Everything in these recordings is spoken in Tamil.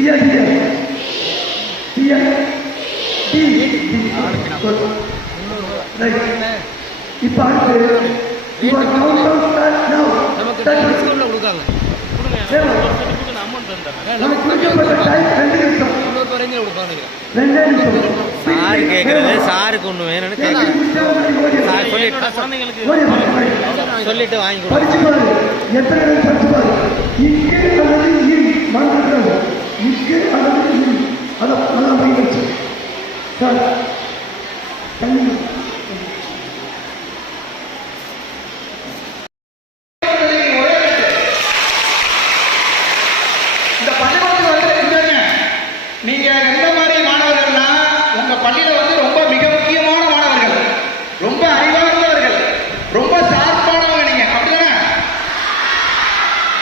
Here, here. Here. D. Good. Right. இப்போ அடுத்து you are count down start now. நமக்கு. டிஸ்கவுண்ட்ல கொடுக்காங்க சார் கேட்கறது சாருக்கு ஒன்று வேணும்னு சொல்லிட்டு வாங்கி கொடுங்க அளவில் பாரு பல பேர் சார் தண்ணி. இந்த வந்து நீங்க எந்த மாதிரி மாணவர்கள்னா உங்க பள்ளியில வந்து ரொம்ப மிக முக்கியமான மாணவர்கள் ரொம்ப அறிவார்ந்தவர்கள் ரொம்ப சார்பானவங்க நீங்க அப்படிதானே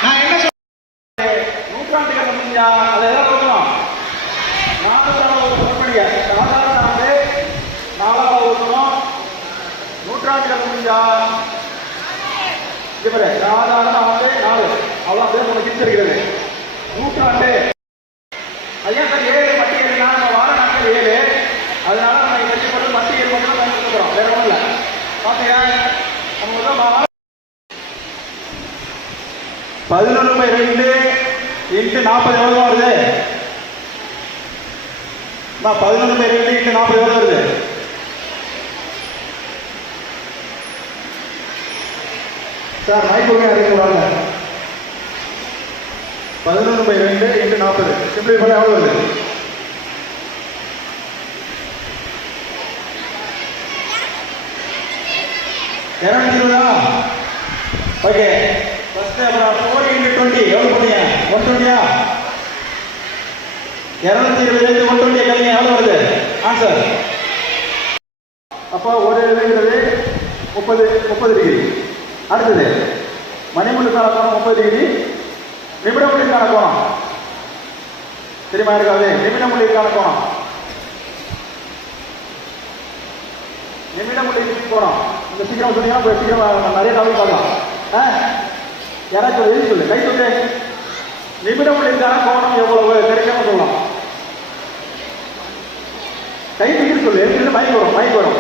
நான் என்ன சொல்றேன் நூற்றாண்டுகள் முடிஞ்சா அதை எதாவது சொல்லலாம் நானூறாவது முன்னாடிய சாதாரண ஆண்டு நாலாவது ஒன்றும் நூற்றாண்டுகள் முடிஞ்சா இது பாரு, ஆண்டு நாலு அவ்வளோ அப்படியே நம்ம நூற்றாண்டு. ஐயா சார் ஏழு மத்திய நம்ம வார நாட்கள் ஏழு. அதனால நம்ம இங்க கட்சிப்பட்டு மத்திய மட்டும் பயன்படுத்துகிறோம் வேற ஒன்றும் இல்லை. பார்த்தீங்க நம்ம முதல்ல பதினொன்று பை ரெண்டு இன்ட்டு நாற்பது எவ்வளோ வருது? பதினொன்று பை ரெண்டு இன்ட்டு நாற்பது எவ்வளோ வருது? சார் மைக்கு அறிவிக்கலாம்ல பதினொன்று பை ரெண்டு இன்ட்டு நாற்பது. சிம்பிளி பண்ண எவ்வளோ வருது? இரநூத்தி இருபதா ஓகே ஃபர்ஸ்ட் அப்புறம் ஃபோர் இன்ட்டு டுவெண்ட்டி எவ்வளோ பண்ணீங்க ஒன் டுவெண்ட்டியா இரநூத்தி இருபதுலேருந்து ஒன் டுவெண்ட்டி கழிங்க எவ்வளோ வருது? ஆன்சர் அப்போ ஒரு இதுங்கிறது முப்பது முப்பது டிகிரி அடுத்தது மணிமுள்ளுக்கான கோணம் முப்பது டிகிரி நிமிடமுள்ளிற்கான கோணம் தெரியுமா இருக்காது? நிமிடமுள்ளிற்கான கோணம் நிமிடமுள்ளிற்கு கோணம் இந்த சீக்கிரம் சொன்னீங்கன்னா சீக்கிரம் நிறைய டாபிக் பார்க்கலாம் ஆ? யாராச்சும் எழுதி சொல்லு? கை சொல்லு நிமிடமுள்ளிற்கான கோணம் எவ்வளவு? தெரியாம சொல்லலாம். கை சொல்லு. எழுதி மைக் வரும் மைக் வரும்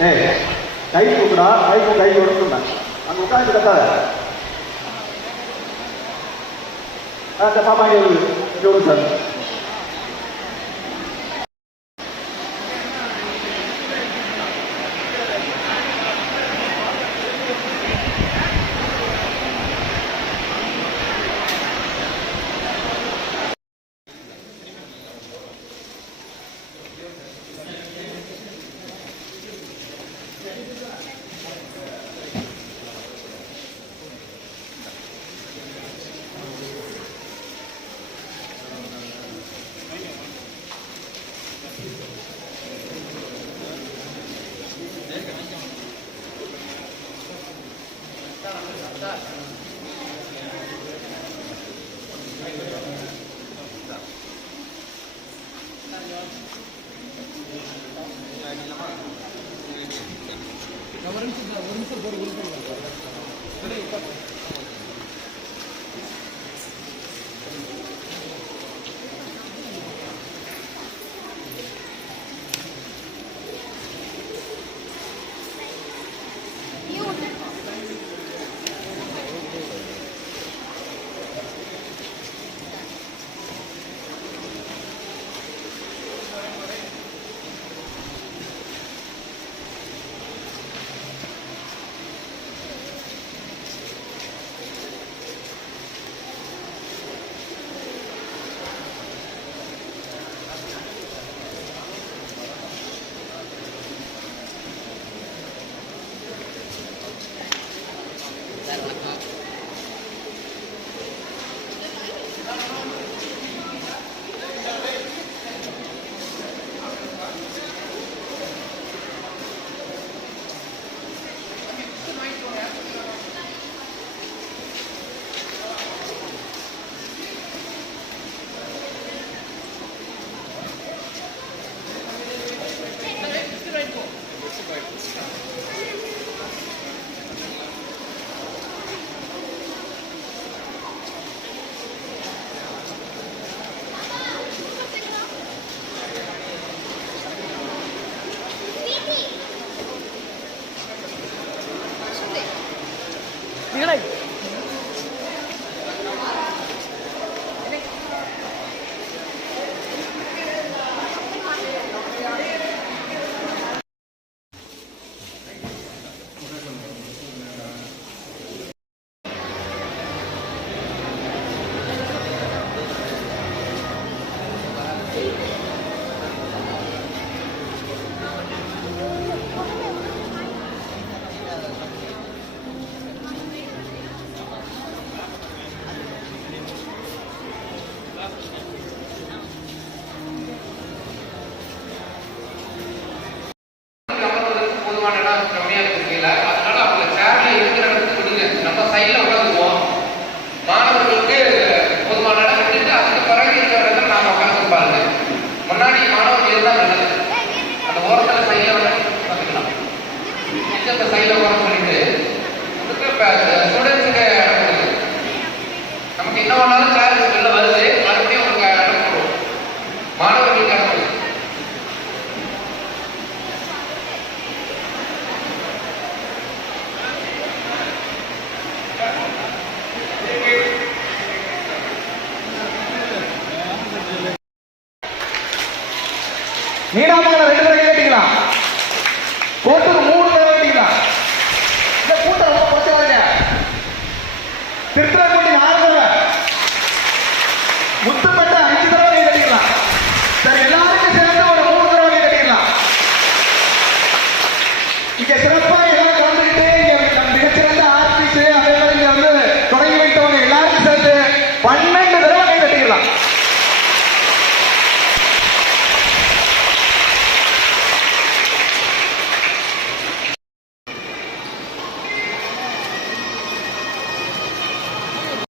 ஏய் கை தூக்குடா மைக்கும் கை வரும் சொன்னேன். உட்காந்து கத்தாத. அந்த பாப்பா இங்க வருது சார். ஒரு நிமிஷம் ஒரு நிமிஷம் ஒரு நிமிஷம் ঠিক আছে? உட்காந்துருக்கான இடம் அதனால அவங்க சேர்ல இருக்கிற இடத்துக்கு நம்ம சைடில் உட்காந்துக்குவோம். மாணவர்களுக்கு போதுமான இடம் விட்டுட்டு அதுக்கு பிறகு இருக்கிற இடத்துல நாம் உட்காந்து பாருங்க. முன்னாடி மாணவர்கள் தான் நல்லது. அந்த ஓரத்தில் சைடில் பார்த்துக்கலாம் இந்த சைடில் உட்காந்து பண்ணிட்டு நமக்கு என்ன பண்ணாலும் நீடாமங்கலம் ரெண்டு தடவை கேட்டீங்களா? கோட்டூர் மூணு தடவை கேட்டீங்களா? இந்த கூட்டம் ரொம்ப குறைச்சலாங்க திருத்துறைப்பூண்டி நாலு தடவை. முத்து